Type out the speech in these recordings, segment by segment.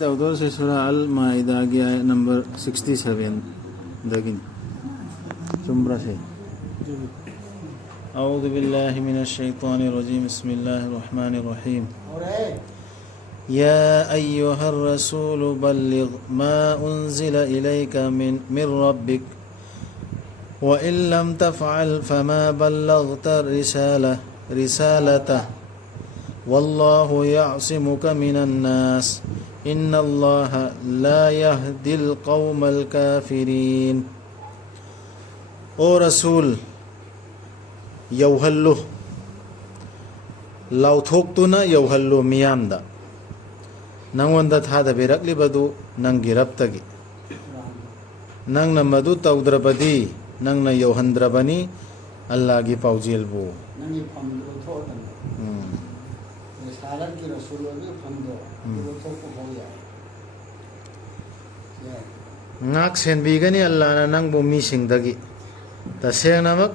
Daudor se surah Al-Ma'idah की आयत number 67 दगिन चुम्बरा से أعوذ بالله من الشيطان الرجيم بسم الله الرحمن الرحيم يا أيها الرسول بلغ ما أنزل إليك من ربك وإن لم تفعل فما بلغت رسالته والله يعصمك من الناس إن الله لا يهدي القوم الكافرين ओ रसूल यौहल्लु लाउथोक्तुना यौहल्लु मियामदा नंगोंदा थादबिरक्लिबदु नंगी रब्तगी नंगना मदु तौद्रबदी नंगना यौहंद्रबनी अल्लाह की पाउजेलबु नंगी फंदो थोदन रिसालत की रसूलों की फंदो वो थोको हो गया ngak senbigani Allah na nangbu misingdagi tasengnamak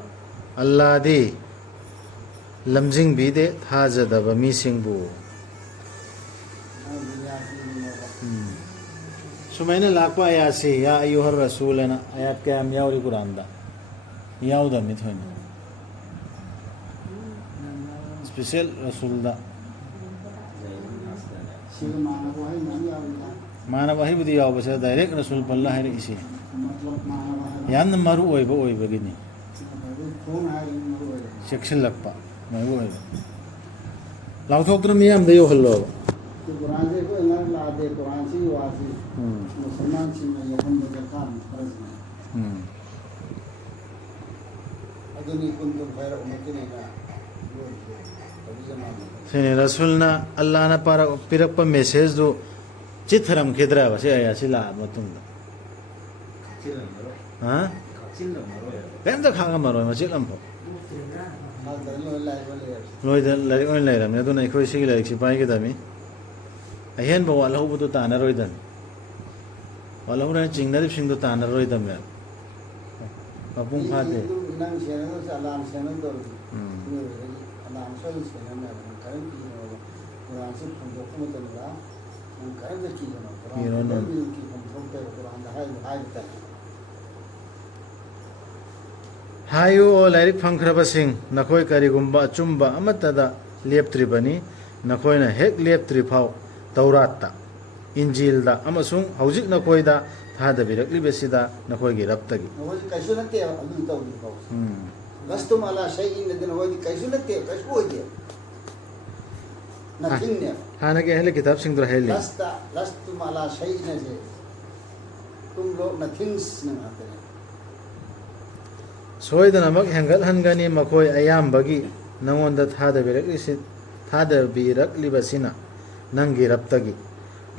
Allah di lamjing bide thajadaba misingbu sumaina lakpa ayasi ya ayyuhar rasulana ayat kayam yauri Quran da yauda mithoni special rasul da माना वही बुद्धि आओ बस डायरेक्ट रसूल पल्ला है इसे यान मरु ओय बगिनी सेक्शन लगपा मैं वो है लाउथोक तो मियाम दे यो हल्लो कुरान से को ना ला दे कुरान से वासी मुसलमान छी में ये हम बदल काम फर्ज है अदनी कुंतु खैर उम्मती ने का सेने रसूल ना अल्लाह ना पारा पिरक पर मैसेज दो चिथरम खिदरा बसे आया सिला मतुंग हाँ कैम तो खागा मरो मचिलम भो लोइद लाइक ऑन लाइरम ने तो नहीं कोई सिगी लाइक सिपाही के दमी अहेन बो वाला हो तो ताना रोइदन वाला हो रहे चिंगना दिप सिंग तो ताना रोइदम यार अपुंग फाते नंग सेना तो अलार्म सेना तो अलार्म सेना में करन की कुरान से फंदो को मतलब हायो लाइरिक फंखरबसिंग नखोय करिगुम्बा अचुम्बा अमतदा लेप्त्रिबनी नखोयना हेक लेप्त्रिफाव तौरातता इंजीलदा अमसुंग हौजिक नखोयदा थादबिरक्लिबेसिदा नखोयगी रब्तगी नखोय कैसु नते अदु तौदिफाव लस्तुम अला शैइन नदन होयदी कैसु नते कैसु होयदी नथिंग ने हाना के अहले किताब सिंह द्र हेली लस्तुम अला शैइन जे तुम लोग नथिंग्स न आते हैं सोयदनमक हेंगल हनगनी मखोय अयामबगी नंगोंदा थादबिरक्लिबसिना नंगी रब्तगी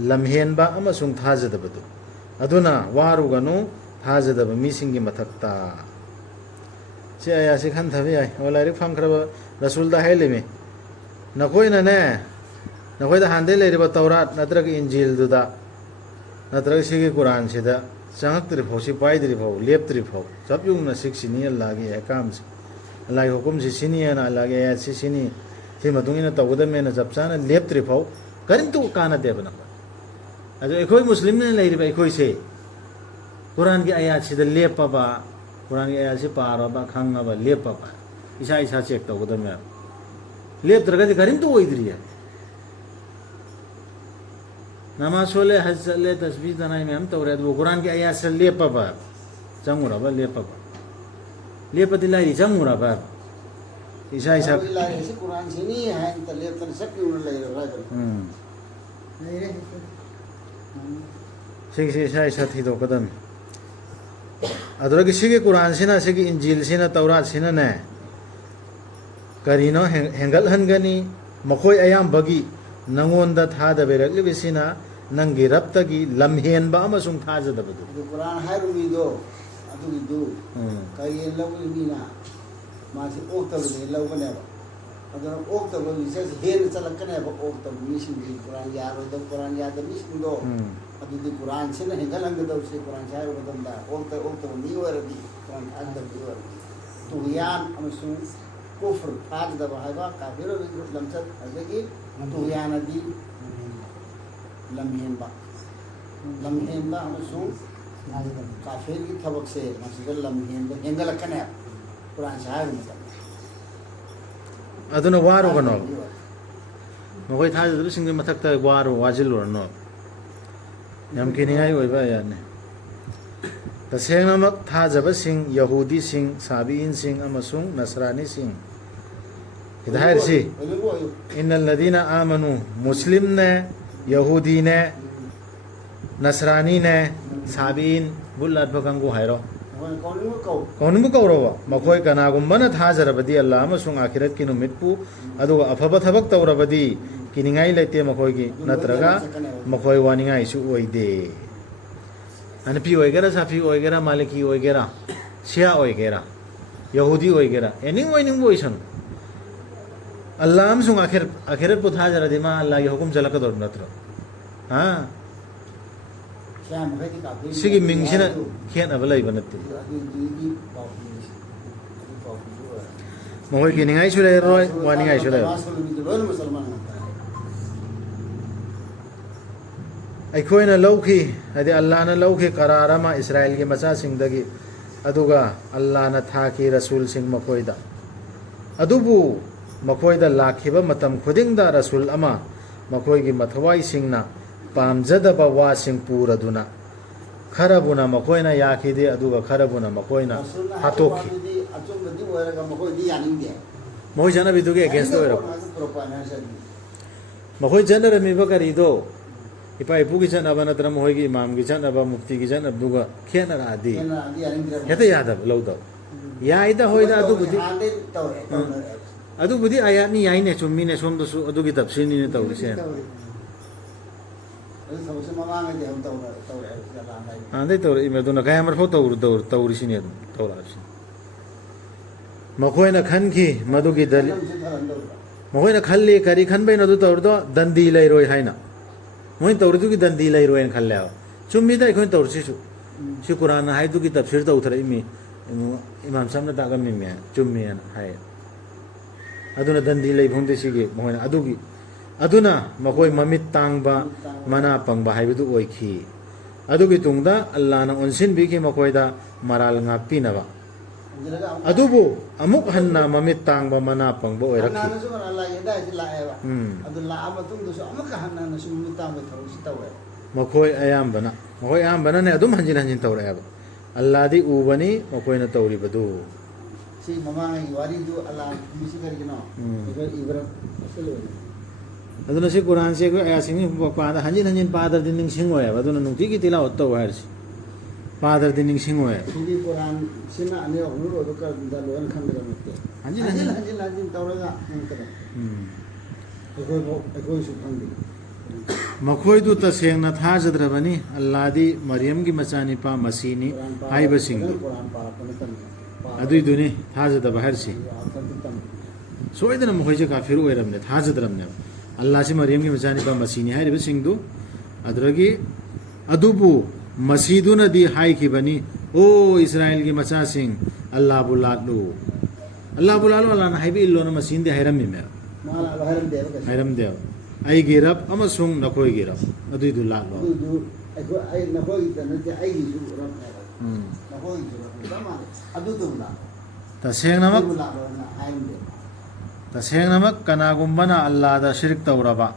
लमहेनबा अमसुंग थाजदबदु अदुना वारुगनु थाजदब मिसिंगी मथक्ता से आयासी खनथबे आय ओलारिक फंखरब रसूल दा हेलिमे नखोयना ने नखोयदा हांदे लेरिबा तौरात नत्रग इंजील दुदा नत्रग सिगी कुरान सिदा चंगक्त्रि फौ सिपाइद्रि फौ लेप्त्रि फौ सब युंगना सिक्सिनी अल्लाह की हकाम से अल्लाह की हुकुम से सिनी है ना अल्लाह के आयत से सिनी से मतुंगिना तौगदमेना जबसाना लेप्त्रि फौ करिंतु काना देबना अदो एखोय मुस्लिम ने लेरिबा एखोय से कुरान की आयत से लेपबा कुरान की आयत से पारबा खंगबा लेपबा इसा इसा चेक तौगदमे लेप्त्रगति करिंतु ओइद्रिया नमाज सोले हज चले तस्बीह दनाई में हम तौरे वो कुरान की आयत से लेपबा चंगुराबा लेपबा लेपति लाइरी चंगुराबा ईसा ईसा लाइरी से कुरान से नहीं है तो लेपतन सब क्यों नहीं रहा है सिग ईसा ईसा थी तो कदम अदर किसी के कुरान से ना सिगी इंजील से ना तौरात से ना ने करीनो हेंगल हनगनी मखोय अयाम बगी नंगोंदा थादबिरक्लिबसिना नंगी रब्तगी लमहेनबा अमसुंग थाजदबदु कुरान हायरुमीदो अदुगिदु करियन लवलीना मासी ओक्तबने लवबनेबा अदर ओक्तब रिसर्च हेन चलकनेबा ओक्तब मिसिंग कुरान यारोद कुरान याद मिसिंगदो अदुदि कुरान सेना हेंगल हंगदो से कुरान हायरु बदमदा ओक्तब नि वरदी कुरान आदबदु तो यान अमसुंग कुफ्र थाजदबा हायबा काफिर लमसत अदगी तो यानदी लमहेनबा lam hemba amasung kafir ki thabak se masida lam hemba hengalakane Quran sa hayo mata aduna waru gano makoi thajadaba sing mathakta waru wajilurno yam kiningai oiba yani tasengnamak thajaba sing yahudi sing sabiin sing amasung nasrani sing idahir si innal ladina amanu muslim ne yahudi ne nasrani ne sabiin bullat bakangu hairo कौनमु Kaurava मखोय कनागुम्बना थाजरबदी अल्लाह अमसुंग आखिरत की नुमितपु अदुगा अफबा थबक तौरबदी किनिंगाई लेते मखोयगी नत्रगा मखोय वानिंगाई सु ओइदे अनपी ओइगेरा साफी ओइगेरा मालिकी ओइगेरा शिया ओइगेरा यहूदी ओइगेरा एनिंग ओइनिंग Boisson अल्लाह अमसुंग आखिरत पु थाजरदी मा अल्लाह की हुकुम चलक दौर नत्र हां सिगी मिंगसिना खेनब लैब नत्ते मखोय किनिंगाई सु लेरोय वानिंगाई सु लेरोय अखोयना लौखी हदि अल्लाहना लौखी करार अमा इस्राएल की मचा सिंगदगी अदुगा अल्लाहना थाकी रसूल सिंग मखोयदा अदुबु मखोयदा लाखिबा मतम खुदिंगदा रसूल अमा मखोयगी मथवाई सिंगना पामजदबा वा सिंग पूरदुना खरबुना मखोयना याखिदे अदुगा खरबुना मखोयना हातोखी मखोय जनबिदुगे अगेंस्ट ओइरो मखोय जनरमिबा करिदो इपा इपुगी जनबा नत्र मखोयगी इमाम की जनबा मुफ्ती की जनबदुगा खेनरादि हेता यादब लौदो याइदा होइदा अदुबुदी आयातनी याइने चुम्मीने सोमदसु अदुगी तफसीरनीने तौरिसे आंदे तौर इमेदुना कायमर फो तौरिसिने तौरासी मखोयना खनखी मदुगी दली मखोयना खल्ली करी खनबैन अदु तौरदो दंदी लैरोय हाइना मोय तौरदुगी दंदी लैरोय न खल्ले चुम्मीदा इखोय तौरसिसु सि कुरान हाइदुगी तफसीर तौथरा इमी इमाम सामने तागम मिमे चुम्मीन हाय अदुना दंदी लैफुंदे सिगे मखोयना अदुगी अदुना मखोय ममित तांगबा मना पंगबा हाइबदु ओइखी अदुगी तुंगदा अल्लाहना ओनसिन बिखी मखोयदा मराल ngapiनबा अदुबु अमुक हन्ना ममित तांगबा मना पंगबा ओइरखी मखोय अयामबना ने अदुम हंजिन हंजिन तौरेबा अल्लाहदी उबनी मखोयना तौरिबदु सी ममांग वारिदु अल्लाह मिसि करिनो इबरा अदुना से कुरान से को आया सिंग पादा हंजिन हंजिन पादर दिन निंग होय अदुना नुति की तिलावत तो हारसी पादर दिन निंग होय सिंगी कुरान सिना अने हुनु रो का दलोन खंदर मते हंजिन हंजिन तौरगा नंतर एकोई सु खंदी मखोय दु तसेंगना थाजद्रबनी अल्लाहदी मरियम की मचानिपा मसीनी हाइबा सिंग अदुई दुनी थाजदबा हारसी सोइदना मखोय जे काफिर ओइरमने थाजद्रमने अल्लाह से मरियम की मचानिपा मसीनी हाइरिबा सिंगदु अदरगी अदुबु मसीदुनदी हाइखिबनी ओ इस्राएल की मचा सिंग अल्लाह बुलालु अल्लाह ना हाइबि इल्लोना मसीनदे हाइरमि मे हाइरम देव आई गिरब अमसुंग नखोय गिरब अदुई दु लालो अदु आई नखोय तनते आई गिसु रब नखोय गिरब अदु दुना तसेंगनमक तसेंगनमक कनागुम्बना अल्लाहदा शिरक तौरबा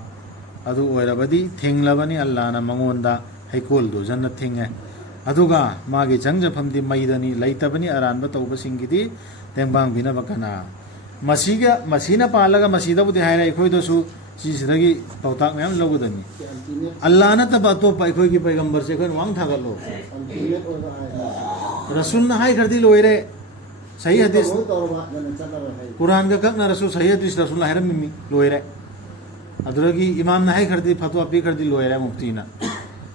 अदु ओइरबदी थेंगलबनी अल्लाहना मंगोंदा हैकोल दो जन्नत थेंगे अदुगा मागी जंगजफमदी मैदनी लैतबनी अरानबा तौबसिंगिदी तेंबांग बिनबा कना मसीगा मसीना पालगा मसीदबुदी हायरा इखोयदसु सिसिदगी पौताक मैम लौगदनी अल्लाह नतबा तोपा इखोयगी पैगंबर से कोन वांग थागलो रसूल ना हाय खरदी लोइरे सही हदीस कुरान का ककना रसूल सही हदीस रसूल हायरम मिमी लोइरे अदुरगी इमाम ना हाय खरदी फतवा पी खरदी लोइरे मुफ्तीना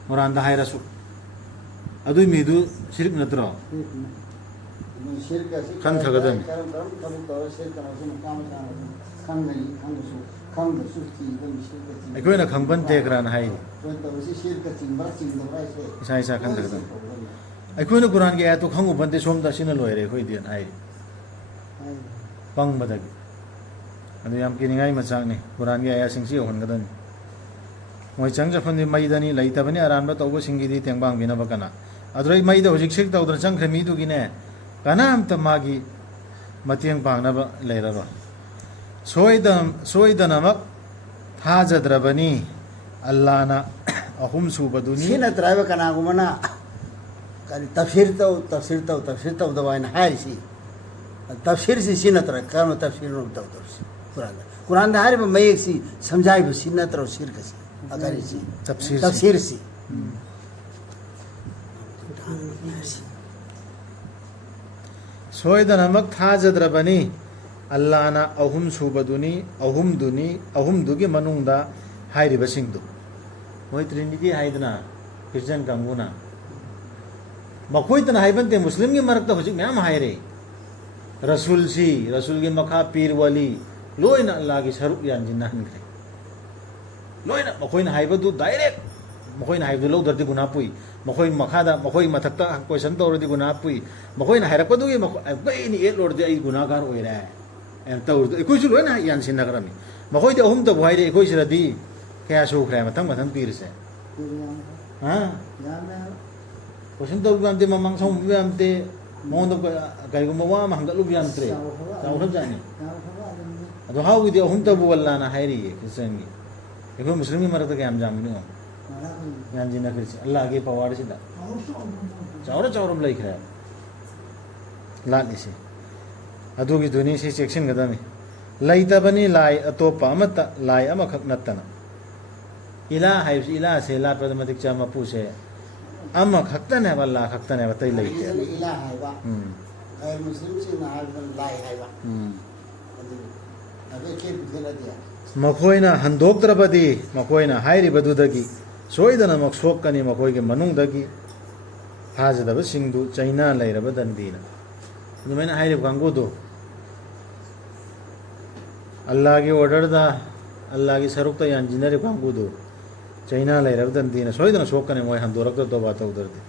कुरान दा हाय रसूल अदुई मिदु शिरक नत्रो खन थगदन अखोयना खंगबन तेग्रान हाय इसा इसा खन थगदन अखोयना कुरान के आयत खंगु बंदे सोमदा सिना लोइरे अखोय दियन हाय पंगबदगी अदु याम किनिंगाई मचाकनी कुरान के आया सिंसी होनगदन ꯃꯣꯏ ꯆꯪꯖꯐꯝꯗꯤ ꯃꯩꯗꯅꯤ ꯂꯩꯇꯕꯅꯤ ꯑꯔꯥꯟꯕ ꯇꯧꯕꯁꯤꯡꯒꯤꯗꯤ ꯇꯦꯡꯕꯥꯡꯕꯤꯅꯕ ꯀꯅꯥ ꯑꯗꯨꯗ ꯃꯩꯗ ꯍꯧꯖꯤꯛ ꯁꯤꯛ ꯇꯧꯗꯅ ꯆꯪꯈ꯭ꯔꯦ ꯃꯤꯗꯨꯒꯤꯅꯦ ꯀꯅꯥꯝꯇ ꯃꯥꯒꯤ ꯃꯇꯦꯡ ꯄꯥꯡꯅꯕ ꯂꯩꯔꯔꯣꯏ ꯁꯣꯏꯗꯅꯃꯛ ꯊꯥꯖꯗ꯭ꯔꯕꯅꯤ ꯑꯜꯂꯥꯍꯅ ꯑꯍꯨꯝ ꯁꯨꯕꯗꯨꯅꯤ ꯁꯤ ꯅꯠꯇ꯭ꯔꯕ ꯀꯅꯥꯒꯨꯝꯕꯅ ꯀꯔꯤ ꯇꯐꯁꯤꯔ ꯇꯧꯗꯕ ꯍꯥꯏꯅ ꯍꯥꯏꯔꯤꯁꯤ ꯇꯐꯁꯤꯔꯁꯤ ꯁꯤ ꯅꯠꯇ꯭ꯔ ꯀꯔꯝꯕ ꯇꯐꯁꯤꯔꯅꯣ ꯇꯧꯗꯕꯁꯤ ꯀꯨꯔꯥꯟꯗ ꯍꯥꯏꯔꯤꯕ ꯃꯌꯦꯛꯁꯤ ꯁꯝꯖꯥꯏꯕꯁꯤ ꯅꯠꯇ꯭ꯔꯣ ꯁꯤꯔꯀꯁꯤ ꯀꯔꯤꯁꯤ ꯇꯐꯁꯤꯔꯁꯤ ꯁꯣꯏꯗꯅꯃꯛ ꯊꯥꯖꯗ꯭ꯔꯕꯅꯤ ꯑꯜꯂꯥꯍꯅ ꯑꯍꯨꯝ ꯁꯨꯕꯗꯨꯅꯤ ꯑꯍꯨꯝꯗꯨꯒꯤ ꯃꯅꯨꯡꯗ ꯍꯥꯏꯔꯤꯕꯁꯤꯡꯗꯨ ꯃꯣꯏ ꯇ꯭ꯔꯤनिꯇꯤ ꯍꯥꯏꯗꯅ ꯈ꯭ꯔꯤꯁꯇꯤꯌꯟ ꯀꯥꯡꯕꯨꯅ ꯃꯈꯣꯏꯗꯅ ꯍꯥꯏꯕ ꯅꯠꯇꯦ ꯃꯨꯁꯂꯤꯝꯒꯤ ꯃꯔꯛꯇ ꯍꯧꯖꯤꯛ ꯃꯌꯥꯝ ꯍꯥꯏꯔꯦ ꯔꯁꯨꯜꯒꯤ ꯃꯈꯥ ꯄꯤꯔ ꯋꯥꯂꯤ ꯂꯣꯏꯅ ꯑꯜꯂꯥꯍꯒꯤ ꯁꯔꯨꯛ ꯌꯥꯟꯁꯤꯟꯅꯍꯟꯈ꯭ꯔꯦ ꯂꯣꯏꯅ ꯃꯈꯣꯏꯅ ꯍꯥꯏꯕꯗꯨ ꯗꯥꯏꯔꯦꯛ ꯃꯈꯣꯏꯅ ꯍꯥꯏꯕꯗꯨ ꯂꯧꯗ꯭ꯔꯗꯤ ꯒꯨꯅꯥ ꯄꯨꯏ ꯃꯈꯣꯏ ꯃꯈꯥꯗ ꯃꯈꯣꯏ ꯃꯊꯛꯇ ꯀꯣꯏꯁꯟ ꯇꯧꯔꯗꯤ ꯒꯨꯅꯥ ꯄꯨꯏ ꯃꯈꯣꯏꯅ ꯍꯥꯏꯔꯛꯄꯗꯨꯒꯤ ꯑꯩꯈꯣꯏꯅ ꯌꯦꯠꯂꯨꯔꯗꯤ ꯑꯩ ꯒꯨꯅꯥꯒꯥꯔ ꯑꯣꯏꯔꯦ ꯑꯩꯅ ꯇꯧꯔꯗꯤ ꯑꯩꯈꯣꯏꯁꯨ ꯂꯣꯏꯅ ꯌꯥꯟꯁꯤꯟꯅꯈ꯭ꯔꯃꯤ ꯃꯈꯣꯏꯗꯤ ꯑꯍꯨꯝꯇꯕꯨ ꯍꯥꯏꯔꯦ ꯑꯩꯈꯣꯏꯁꯤꯗꯗꯤ ꯀꯌꯥ ꯁꯨꯈ꯭ꯔꯦ ꯃꯊꯪ ꯄꯤꯔꯤꯁꯦ ꯀꯣꯏꯁꯟ ꯇꯧꯕ ꯌꯥꯝꯇꯦ ꯃꯃꯥꯡ ꯁꯝꯕ ꯌꯥꯝꯇꯦ ꯃꯉꯣꯟꯗ ꯀꯔꯤꯒꯨꯝꯕ ꯋꯥ ꯑꯃ ꯍꯪꯒꯠꯂꯨꯕ ꯌꯥꯝꯇ꯭ꯔꯦ ꯆꯥꯎꯈ꯭ꯔꯕꯖꯥꯠꯅꯤ ꯑꯗꯣ ꯍꯥꯎꯒꯤꯗꯤ ꯑꯍꯨꯝꯇꯕꯨ ꯑꯜꯂꯥꯍꯅ ꯍꯥꯏꯔꯤꯌꯦ ꯈ꯭ꯔꯤꯁꯇꯤꯌꯟꯒꯤ ꯑꯩꯈꯣꯏ ꯃꯨꯁꯂꯤꯝꯒꯤ ꯃꯔꯛꯇ ꯀꯌꯥꯝ ꯌꯥꯝꯕꯅꯣ ꯌꯥꯟꯁꯤꯟꯅꯈ꯭ꯔꯤꯁꯦ ꯑꯜꯂꯥꯍꯒꯤ ꯄꯋꯥꯔꯁꯤꯗ ꯆꯥꯎꯔꯕ ꯂꯩꯈ꯭ꯔꯦ ꯂꯥꯠꯂꯤꯁꯦ ꯑꯗꯨꯒꯤꯗꯨꯅꯤ ꯁꯤ ꯆꯦꯛꯁꯤꯟꯒꯗꯕꯅꯤ ꯂꯩꯇꯕꯅꯤ ꯂꯥꯏ ꯑꯇꯣꯞꯄ ꯑꯃꯠꯇ ꯂꯥꯏ ꯑꯃꯈꯛ ꯅꯠꯇꯅ ꯏꯂꯥ ꯍꯥꯏꯕꯁꯤ ꯏꯂꯥꯁꯦ ꯂꯥꯠꯄꯗ ꯃꯇꯤꯛ ꯆꯥꯕ ꯃꯄꯨꯁꯦ ꯑꯃꯈꯛꯇꯅꯦꯕ ꯑꯜꯂꯥꯍ ꯈꯛꯇꯅꯦꯕ ꯑꯇꯩ ꯂꯩꯇꯦ ꯏꯂꯥ ꯍꯥꯏꯕ ꯃꯨꯁꯂꯤꯝꯁꯤꯡꯅ ꯍꯥꯏꯕ ꯂꯥꯏ ꯍꯥꯏꯕ ꯃꯈꯣꯏꯅ ꯍꯟꯗꯣꯛꯇ꯭ꯔꯕꯗꯤ ꯃꯈꯣꯏꯅ ꯍꯥꯏꯔꯤꯕꯗꯨꯗꯒꯤ ꯁꯣꯏꯗꯅꯃꯛ ꯁꯣꯛꯀꯅꯤ ꯃꯈꯣꯏꯒꯤ ꯃꯅꯨꯡꯗꯒꯤ ꯊꯥꯖꯗꯕꯁꯤꯡꯗꯨ ꯆꯩꯅꯥ ꯂꯩꯔꯕ ꯗꯟꯗꯤꯅ ꯑꯗꯨꯃꯥꯏꯅ ꯍꯥꯏꯔꯤꯕ ꯀꯥꯡꯕꯨꯗꯨ ꯑꯜꯂꯥꯍꯒꯤ ꯑꯣꯔꯗꯔꯗ ꯑꯜꯂꯥꯍꯒꯤ ꯁꯔꯨꯛꯇ ꯌꯥꯟꯁꯤꯟꯅꯔꯤꯕ ꯀꯥꯡꯕꯨꯗꯨ ꯆꯩꯅꯥ ꯂꯩꯔꯕ ꯗꯟꯗꯤꯅ ꯁꯣꯏꯗꯅ ꯁꯣꯛꯀꯅꯤ ꯃꯣꯏ ꯍꯟꯗꯣꯔꯛꯇ ꯇꯣꯕꯥ ꯇꯧꯗ꯭ꯔꯗꯤ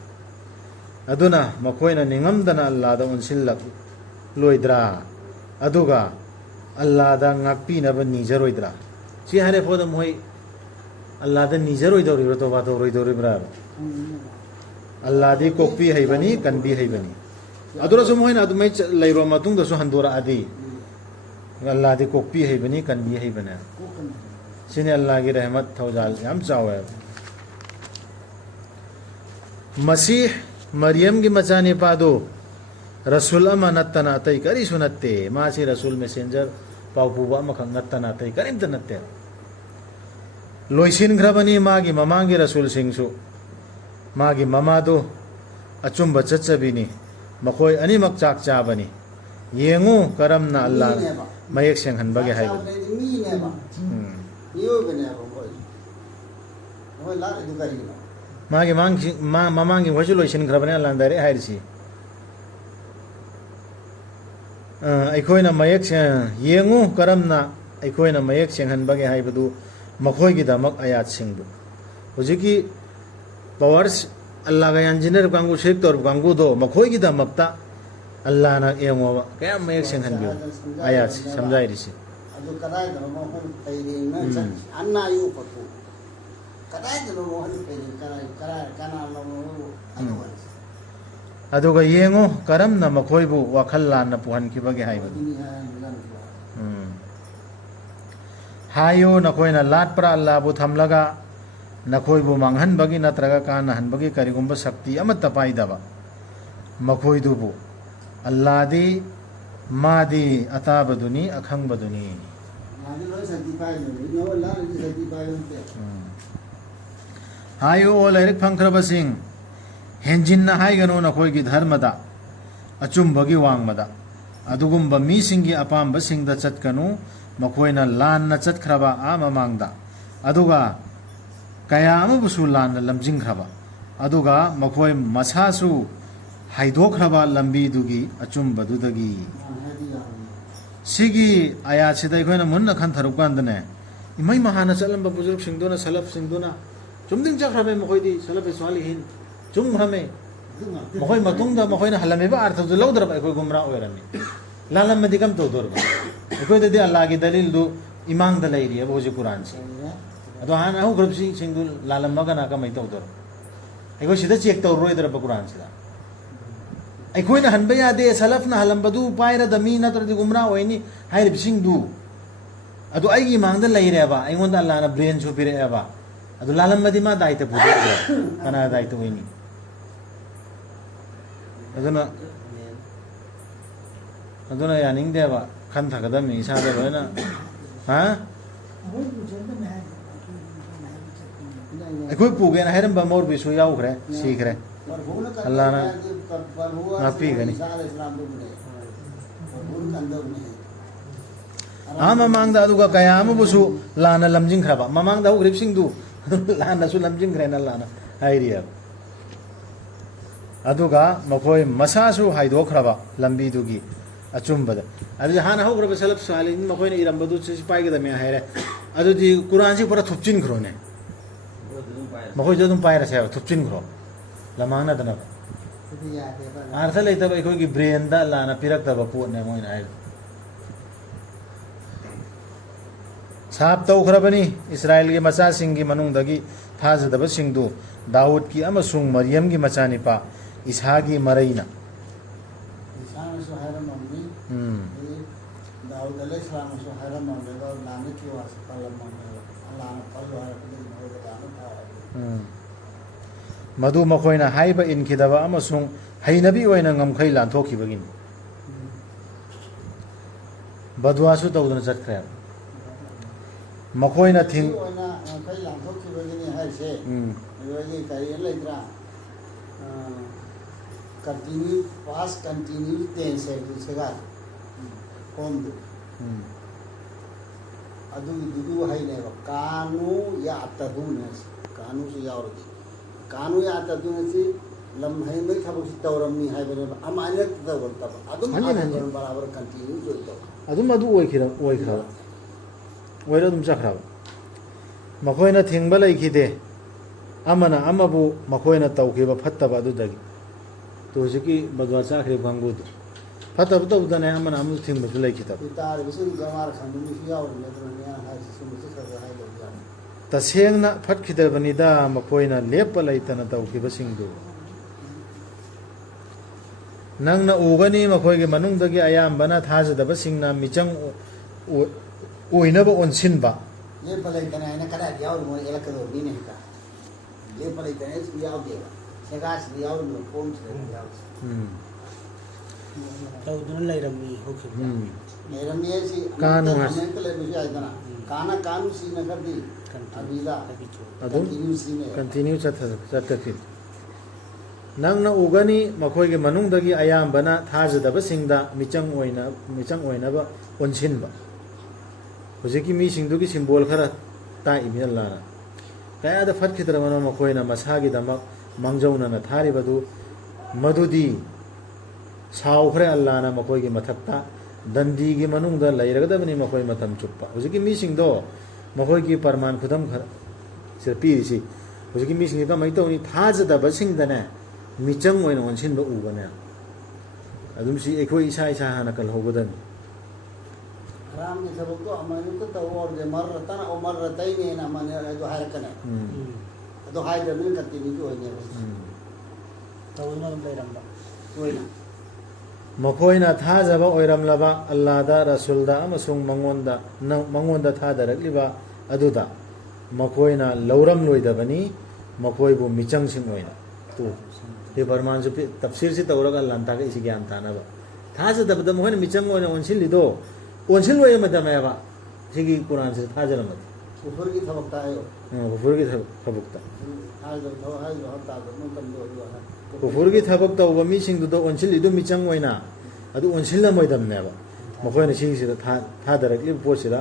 ꯑꯗꯨꯅ ꯃꯈꯣꯏꯅ ꯅꯤꯡꯉꯝꯗꯅ ꯑꯜꯂꯥꯍꯗ ꯑꯣꯟꯁꯤꯜꯂꯛꯂꯣꯏꯗ꯭ꯔꯥ ꯑꯗꯨꯒ ꯑꯜꯂꯥꯍꯗ ꯉꯥꯛꯄꯤꯅꯕ ꯅꯤꯖꯔꯣꯏꯗ꯭ꯔꯥ ꯁꯤ ꯍꯥꯏꯔꯦ ꯐꯥꯎꯗ ꯃꯣꯏ ꯑꯜꯂꯥꯍꯗ ꯅꯤꯖꯔꯣꯏꯗꯧꯔꯤꯕ꯭ꯔꯥ ꯇꯣꯕꯥ ꯇꯧꯔꯣꯏꯗꯧꯔꯤꯕ꯭ꯔꯥ ꯑꯜꯂꯥꯍꯗꯤ ꯀꯣꯛꯄꯤ ꯍꯩꯕꯅꯤ ꯀꯟꯕꯤ ꯍꯩꯕꯅꯤ ꯑꯗꯨꯔꯁꯨ ꯃꯣꯏꯅ ꯑꯗꯨꯃꯥꯏ ꯂꯩꯔꯕ ꯃꯇꯨꯡꯗꯁꯨ ꯍꯟꯗꯣꯔꯛꯑꯗꯤ ꯑꯜꯂꯥꯍꯗꯤ ꯀꯣꯛꯄꯤ ꯍꯩꯕꯅꯤ ꯀꯟꯕꯤ ꯍꯩꯕꯅꯦ sini Allah ki rahmat thawjal yam chawe masih maryam ki machani padu rasul ama nattana tai kari sunatte ma si rasul messenger pau ba ma khang nattana tai karim tanatte loisin grabani magi mamangi rasul singsu magi mamadu achumba chachabini makoi animak chak chabani yengu karamna Allah mayek seng hanbage haiba magi mamangi wajul loisin grabani Allah dare hairisi ꯑꯩꯈꯣꯏꯅ ꯃꯌꯦꯛ ꯌꯦꯡꯉꯨ ꯀꯔꯝꯅ ꯑꯩꯈꯣꯏꯅ ꯃꯌꯦꯛ ꯁꯦꯡꯍꯟꯕꯒꯦ ꯍꯥꯏꯕꯗꯨ ꯃꯈꯣꯏꯒꯤꯗꯃꯛ ꯑꯌꯥꯠꯁꯤꯡꯕꯨ ꯍꯧꯖꯤꯛꯀꯤ powers ꯑꯜꯂꯥꯍꯒ ꯌꯥꯟꯁꯤꯟꯅꯔꯤꯕ ꯀꯥꯡꯕꯨ ꯁꯤꯔꯛ ꯇꯧꯔꯤꯕ ꯀꯥꯡꯕꯨꯗꯣ ꯃꯈꯣꯏꯒꯤꯗꯃꯛꯇ ꯑꯜꯂꯥꯍꯅ ꯌꯦꯡꯉꯣꯕ ꯀꯌꯥꯝ ꯃꯌꯦꯛ ꯁꯦꯡꯍꯟꯕꯤꯌꯨ ꯑꯌꯥꯠꯁꯤ ꯁꯝꯖꯥꯏꯔꯤꯁꯤ ꯑꯗꯨ ꯀꯗꯥꯏꯗꯅꯣ ꯃꯈꯣꯏ ꯄꯩꯔꯦꯅ ꯑꯟꯅ ꯑꯌꯨ ꯄꯠꯇꯨ ꯀꯗꯥꯏꯗꯅꯣ ꯃꯈꯣꯏ ꯄꯩꯔꯦ ꯀꯅꯥꯅꯣ ꯑꯗꯨꯒ ꯌꯦꯡꯉꯨ ꯀꯔꯝꯅ ꯃꯈꯣꯏꯕꯨ ꯋꯥꯈꯜ ꯂꯥꯟꯅ ꯄꯨꯍꯟꯈꯤꯕꯒꯦ ꯍꯥꯏꯕꯗꯨ ꯍꯥꯏꯌꯨ ꯅꯈꯣꯏꯅ ꯂꯥꯠꯄ꯭ꯔꯥ ꯑꯜꯂꯥꯍꯕꯨ ꯊꯝꯂꯒ ꯅꯈꯣꯏꯕꯨ ꯃꯥꯡꯍꯟꯕꯒꯤ ꯅꯠꯇ꯭ꯔꯒ ꯀꯥꯟꯅꯍꯟꯕꯒꯤ ꯀꯔꯤꯒꯨꯝꯕ ꯁꯛꯇꯤ ꯑꯃꯠꯇ ꯄꯥꯏꯗꯕ ꯃꯈꯣꯏꯗꯨꯕꯨ ꯑꯜꯂꯥꯍꯗꯤ 마디 아타바두니 아캉바두니 하요 올레릭 펑크라바싱 헨진나 하이가노 나코이기 ධර්ම다 아춤버기 왕마다 아두금바 미싱기 아팜바싱다 ꯆꯠꯀꯅꯨ ꯃꯈꯣꯏꯅ ꯂꯥꯟꯅ ꯆꯠꯈ꯭ꯔꯕ ꯃꯃꯥꯡꯗ ꯑꯗꯨꯒ ꯀꯌꯥ ꯑꯃꯕꯨꯁꯨ ꯂꯥꯟꯅ ꯂꯝꯖꯤꯡꯈ꯭ꯔꯕ ꯑꯗꯨꯒ ꯃꯈꯣꯏ ꯃꯁꯥꯁꯨ ꯍꯥꯏꯗꯣꯛꯈ꯭ꯔꯕ ꯂꯝꯕꯤꯗꯨꯒꯤ ꯑꯆꯨꯝꯕꯗꯨꯗꯒꯤ 시기 아야치다 이거는 뭔나 칸타룩 간다네 이마이 마하나 살람바 부즈룩 싱도나 살랍 싱도나 좀 등작하면 뭐거디 살랍에 swalihin 좀 하면 뭐거이 마동다 뭐거이나 할라메바 아르타도 라우드라 이거 구므라 오여라미 lallamadi kam to dorba 이거데 알라기 달일도 이망다 레이리야 보지 쿠란시 ꯑꯗꯣ ꯍꯥꯟꯅ ꯍꯧꯈ꯭ꯔꯕꯁꯤꯡꯗꯨ ꯂꯥꯜꯂꯝꯃꯒꯅ ꯀꯃꯥꯏꯅ ꯇꯧꯗꯣꯏꯅꯣ ꯑꯩꯈꯣꯏ ꯁꯤꯗ ꯆꯦꯛ ꯇꯧꯔꯔꯣꯏꯗ꯭ꯔꯕ ꯀꯨꯔꯥꯟꯁꯤꯗ ꯑꯩꯈꯣꯏꯅ ꯍꯟꯕ ꯌꯥꯗꯦ ꯁꯂꯐꯅ ꯍꯜꯂꯝꯕꯗꯨ ꯄꯥꯏꯔꯗꯃꯤ ꯅꯠꯇ꯭ꯔꯗꯤ ꯒꯨꯝꯔꯥ ꯑꯣꯏꯅꯤ ꯍꯥꯏꯔꯤꯕꯁꯤꯡꯗꯨ ꯑꯗꯨ ꯑꯩꯒꯤ ꯃꯥꯡꯗ ꯂꯩꯔꯦꯕ ꯑꯩꯉꯣꯟꯗ ꯑꯜꯂꯥꯍꯅ ꯕ꯭ꯔꯦꯟꯁꯨ ꯄꯤꯔꯛꯑꯦꯕ ꯑꯗꯨ ꯂꯥꯜꯂꯝꯃꯗꯤ ꯃꯥ ꯗꯥꯏꯇ ꯄꯨꯊꯣꯛꯈ꯭ꯔꯦ ꯀꯅꯥ ꯗꯥꯏꯇ ꯑꯣꯏꯅꯤ ꯑꯗꯨꯅ ꯌꯥꯅꯤꯡꯗꯦꯕ ꯈꯟꯊꯒꯗꯕꯅꯤ ꯏꯁꯥꯗ ꯂꯣꯏꯅ ꯍꯥ ꯑꯩꯈꯣꯏ ꯄꯨꯒꯦꯅ ꯍꯥꯏꯔꯝꯕ ꯃꯧꯔꯕꯤꯁꯨ ꯌꯥꯎꯈ꯭ꯔꯦ ꯁꯤꯈ꯭ꯔꯦ ꯑꯜꯂꯥꯍꯅ ꯉꯥꯛꯄꯤꯒꯅꯤ ꯃꯃꯥꯡꯗ ꯑꯗꯨꯒ ꯀꯌꯥ ꯑꯃꯕꯨꯁꯨ ꯂꯥꯟꯅ ꯂꯝꯖꯤꯡꯈ꯭ꯔꯕ ꯃꯃꯥꯡꯗ ꯍꯧꯈ꯭ꯔꯤꯕꯁꯤꯡꯗꯨ ꯂꯥꯟꯅꯁꯨ ꯂꯝꯖꯤꯡꯈ꯭ꯔꯦꯅ ꯂꯥꯟꯅ ꯍꯥꯏꯔꯤꯑꯕ ꯑꯗꯨꯒ ꯃꯈꯣꯏ ꯃꯁꯥꯁꯨ ꯍꯥꯏꯗꯣꯛꯈ꯭ꯔꯕ ꯂꯝꯕꯤꯗꯨꯒꯤ ꯑꯆꯨꯝꯕꯗ ꯑꯗꯨꯗꯤ ꯍꯥꯟꯅ ꯍꯧꯈ꯭ꯔꯕ ꯁꯂꯐ ꯁꯥꯂꯤhin ꯃꯈꯣꯏꯅ ꯏꯔꯝꯕꯗꯨ ꯁꯤ ꯄꯥꯏꯒꯗꯕꯅꯤ ꯍꯥꯏꯔꯦ ꯑꯗꯨꯗꯤ ꯀꯨꯔꯥꯟꯁꯤ ꯄꯨꯔꯥ ꯊꯨꯞꯆꯤꯟꯈ꯭ꯔꯣꯅꯦ ꯃꯈꯣꯏꯁꯨ ꯑꯗꯨꯝ ꯄꯥꯏꯔꯁꯦꯕ ꯊꯨꯞꯆꯤꯟꯈ꯭ꯔꯣ ꯂꯃꯥꯡꯅꯗꯅꯕ ꯑꯥꯔꯊ ꯂꯩꯇꯕ ꯑꯩꯈꯣꯏꯒꯤ ꯕ꯭ꯔꯦꯟꯗ ꯂꯥꯟꯅ ꯄꯤꯔꯛꯇꯕ ꯄꯣꯠꯅꯦ ꯃꯣꯏꯅ ꯍꯥꯏꯕꯗꯣ ꯁꯥꯞ ꯇꯧꯈ꯭ꯔꯕꯅꯤ ꯏꯁ꯭ꯔꯥꯏꯜꯒꯤ ꯃꯆꯥꯁꯤꯡꯒꯤ ꯃꯅꯨꯡꯗꯒꯤ ꯊꯥꯖꯗꯕꯁꯤꯡꯗꯨ ꯗꯥꯎꯗꯀꯤ ꯑꯃꯁꯨꯡ ꯃꯔꯤꯌꯝꯒꯤ ꯃꯆꯥꯅꯤꯄꯥ ꯏꯁꯥꯒꯤ ꯃꯔꯩꯅ ꯏꯁꯥꯅꯁꯨ ꯍꯥꯏꯔꯝꯃꯝꯅꯤ ꯗꯥꯎꯗ ꯑꯂꯩꯍꯤꯁꯁꯂꯥꯝꯅꯁꯨ ꯍꯥꯏꯔꯝꯃꯝꯃꯦꯕ ꯂꯥꯟꯅꯀꯤ ꯋꯥꯁꯤ ꯄꯜꯂꯝꯃꯝꯃꯦꯕ ꯑꯜꯂꯥꯍꯅ ꯄꯜꯂꯣ ꯍꯥꯏꯔꯛꯄꯗꯒꯤ ꯃꯈꯣꯏꯗ ꯂꯥꯟꯅ ꯊꯥꯔꯛꯑꯦ ꯃꯗꯨ ꯃꯈꯣꯏꯅ ꯍꯥꯏꯕ ꯏꯟꯈꯤꯗꯕ ꯑꯃꯁꯨꯡ ꯍꯩꯅꯕꯤ ꯑꯣꯏꯅ ꯉꯝꯈꯩ ꯂꯥꯟꯊꯣꯛꯈꯤꯕꯒꯤꯅꯤ ꯕꯗꯨꯋꯥꯁꯨ ꯇꯧꯗꯨꯅ ꯆꯠꯈ꯭ꯔꯦ ꯃꯈꯣꯏꯅ ꯊꯤꯡ ꯑꯣꯏꯅ ꯉꯝꯈꯩ ꯂꯥꯟꯊꯣꯛꯈꯤꯕꯒꯤꯅꯤ ꯍꯥꯏꯁꯦ ꯑꯩꯈꯣꯏꯒꯤ ꯀꯔꯤ ꯂꯩꯇ꯭ꯔꯥ कंटिन्यू पास कंटिन्यू टेंस है दूसरे का होंदो दुदू है ने कानू या अतदू ने कानू से यावरदी कानू या अतदू ने से लम है में थबक से तौरमनी है बने अमान्य तौर तब अदुम बराबर कंटिन्यू जो तो अदुम अदु ओइखिरा ओइरा दुम चखरा मखोइना थिंगबा लैखिदे अमना अमबु मखोइना तौखिबा फत्तबा अदुदगी तो हजिकी बदवा चाखरे भांगुद फत्तब तौदने अमना अमु थिंगबसु लैखितब तार बिसु गमार खंदु यावर ने दुनिया है सुमुसे खबर है लोग तसेंगना फटखिदबनिदा मखोइना लेप लैतना तौखिबसिंगदु नंगना उगनी मखोइगे मनुंगदगी अयामबना थाजदबसिंगना मिचंग ओइनबा ओनसिनबा लेप लैतना है ना कदा यावर मो एलकदो बिने का लेप लैतना है याव देवा सेगास यावर मो फोम से याव तौदुन लैरमी होखिब लैरमी ऐसी कानू हमें तो ले बिजु आइतना काना कानू सी नगर दी अबीदा कंटिन्यू चतथि नंगना उगनी मखोइगे मनुंगदगी अयामबना थाजदबसिंगदा मिचंग ओइनबा ओनसिनबा हुजिकी मीसिंगदुगी सिंबल खरा ताइमिनला कयादा फटखिद्रमनो मखोइना मसागी दमक मंगजौनना थारिबदु मधुदी साउखरे अल्लाहना मखोइगे मथक्ता दंदीगी मनुंगदा लैरगदबनि मखोइ मथम चुप्पा हुजिकी मीसिंगदो मखोइगी परमान खुदम खर से पीरिसी हुजिकी मीसिंग कमाइ तौनी थाजदबसिंगदने मिचंग ओइना ओनसिनबा उबने अदुम सी एखोइ इसा इसा हाना कलहोगदन राम के सबक तो अमन तो और जे मर रतन ओ मर रतई ने ना मन जो हाय कने तो हाय जमीन कंटिन्यू जो होने तौदुन लैरंबा ओइना मखोइना थाजबा ओइरमलबा अल्लाहदा रसूलदा अमसुंग मंगोंदा थादरकलिबा अदुदा मखोइना लौरम लोइदबनी मखोइबु मिचंगसिंग ओइना तो ये फरमान से तफसीर से तौरगा लांता के इसी ज्ञान तानबा थाजदबदा मखोइना मिचंग ओइना ओनसिलिदो ओनसिल लोय मदमेबा सिगी कुरान से थाजरमद कुफर की थबकता है कुफर की थबकता हाय जो हत्ता जो मन तम जो है कुफर की थबकता व मीसिंगदो ओनसिलिदो मिचंग ओइना अदु ओनसिल मोइदमनेबा मखोइना सिगिसिदा थादरकलि पोसिदा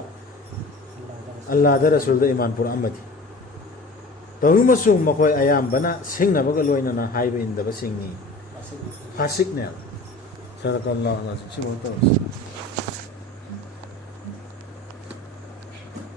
अल्लाह दा रसूल दा ईमान पुर अमदि तौमसु मखोइ अयामबना सिंगनबगा लोइनना हाइबा इंदबा सिंगनी फासिक ने सदकल्लाहु अलैहि वसल्लम